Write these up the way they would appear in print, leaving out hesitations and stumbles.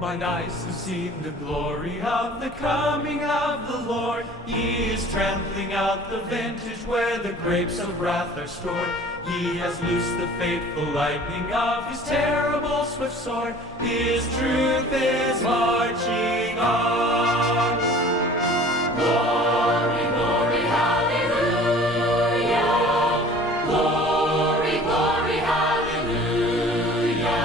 Mine eyes have seen the glory of the coming of the Lord. He is trampling out the vintage where the grapes of wrath are stored. He has loosed the fateful lightning of his terrible swift sword. His truth is marching on. Glory, glory, hallelujah. Glory, glory, hallelujah.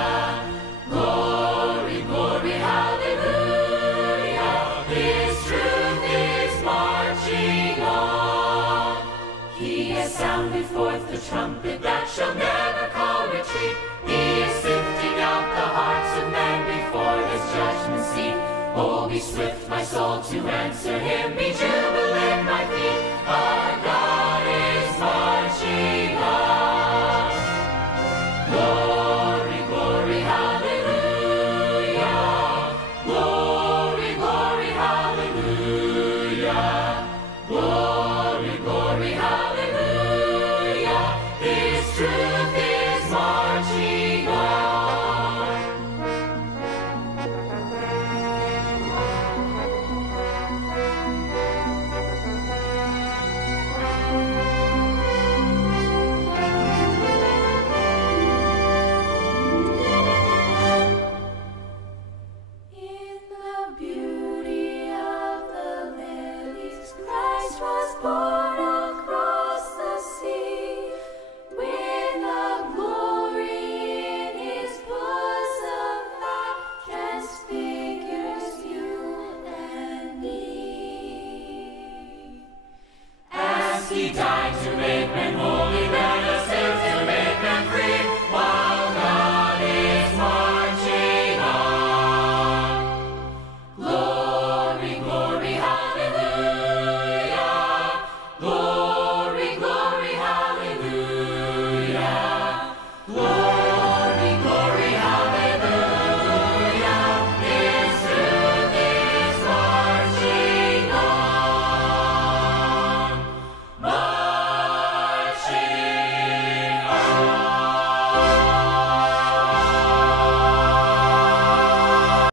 Glory, glory, hallelujah. His truth is marching on. He has sounded forth the trumpet that shall never call retreat. He is sifting out the hearts of men before his judgment seat. Oh, be swift, my soul, to answer him. Be jubilant.